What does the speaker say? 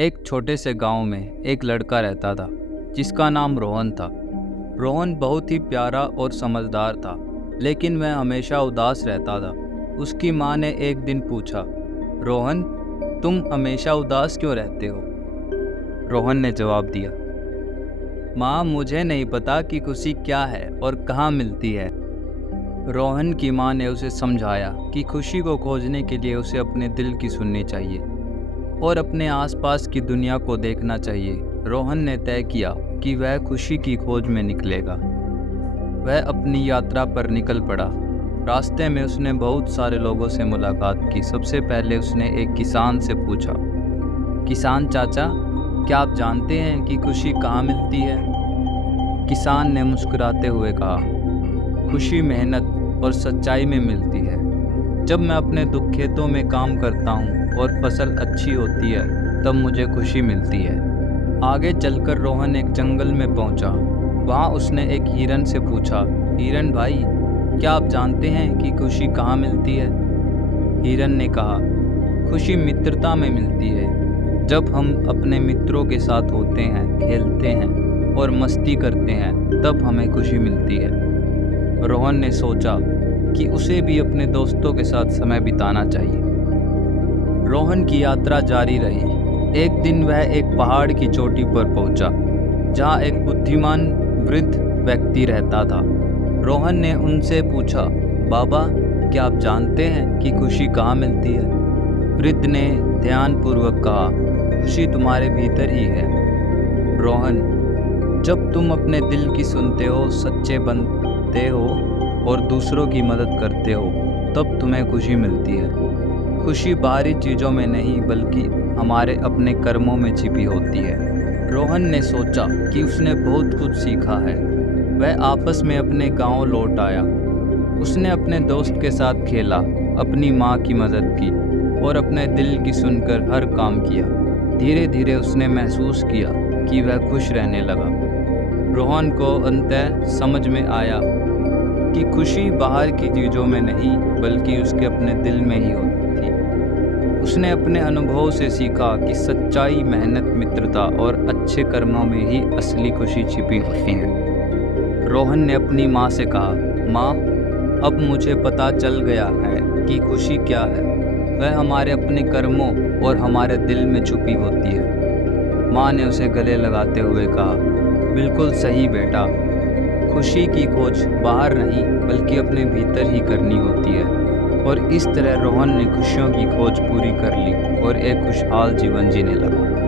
एक छोटे से गांव में एक लड़का रहता था जिसका नाम रोहन था। रोहन बहुत ही प्यारा और समझदार था, लेकिन वह हमेशा उदास रहता था। उसकी माँ ने एक दिन पूछा, रोहन, तुम हमेशा उदास क्यों रहते हो? रोहन ने जवाब दिया, माँ, मुझे नहीं पता कि खुशी क्या है और कहाँ मिलती है। रोहन की माँ ने उसे समझाया कि खुशी को खोजने के लिए उसे अपने दिल की सुननी चाहिए और अपने आसपास की दुनिया को देखना चाहिए। रोहन ने तय किया कि वह खुशी की खोज में निकलेगा। वह अपनी यात्रा पर निकल पड़ा। रास्ते में उसने बहुत सारे लोगों से मुलाकात की। सबसे पहले उसने एक किसान से पूछा, किसान चाचा, क्या आप जानते हैं कि खुशी कहाँ मिलती है? किसान ने मुस्कुराते हुए कहा, खुशी मेहनत और सच्चाई में मिलती है। जब मैं अपने दुख खेतों में काम करता हूँ और फसल अच्छी होती है, तब मुझे खुशी मिलती है। आगे चलकर रोहन एक जंगल में पहुँचा। वहाँ उसने एक हिरन से पूछा, हिरन भाई, क्या आप जानते हैं कि खुशी कहाँ मिलती है? हिरन ने कहा, खुशी मित्रता में मिलती है। जब हम अपने मित्रों के साथ होते हैं, खेलते हैं और मस्ती करते हैं, तब हमें खुशी मिलती है। रोहन ने सोचा कि उसे भी अपने दोस्तों के साथ समय बिताना चाहिए। रोहन की यात्रा जारी रही। एक दिन वह एक पहाड़ की चोटी पर पहुंचा, जहां एक बुद्धिमान वृद्ध व्यक्ति रहता था। रोहन ने उनसे पूछा, बाबा, क्या आप जानते हैं कि खुशी कहाँ मिलती है? वृद्ध ने ध्यानपूर्वक कहा, खुशी तुम्हारे भीतर ही है रोहन। जब तुम अपने दिल की सुनते हो, सच्चे बनते हो और दूसरों की मदद करते हो, तब तुम्हें खुशी मिलती है। खुशी बाहरी चीज़ों में नहीं, बल्कि हमारे अपने कर्मों में छिपी होती है। रोहन ने सोचा कि उसने बहुत कुछ सीखा है। वह आपस में अपने गांव लौट आया। उसने अपने दोस्त के साथ खेला, अपनी माँ की मदद की और अपने दिल की सुनकर हर काम किया। धीरे धीरे उसने महसूस किया कि वह खुश रहने लगा। रोहन को अंततः समझ में आया कि खुशी बाहर की चीज़ों में नहीं, बल्कि उसके अपने दिल में ही होती थी। उसने अपने अनुभव से सीखा कि सच्चाई, मेहनत, मित्रता और अच्छे कर्मों में ही असली खुशी छिपी होती है। रोहन ने अपनी माँ से कहा, माँ, अब मुझे पता चल गया है कि खुशी क्या है। वह हमारे अपने कर्मों और हमारे दिल में छुपी होती है। माँ ने उसे गले लगाते हुए कहा, बिल्कुल सही बेटा, खुशी की खोज बाहर नहीं, बल्कि अपने भीतर ही करनी होती है। और इस तरह रोहन ने खुशियों की खोज पूरी कर ली और एक खुशहाल जीवन जीने लगा।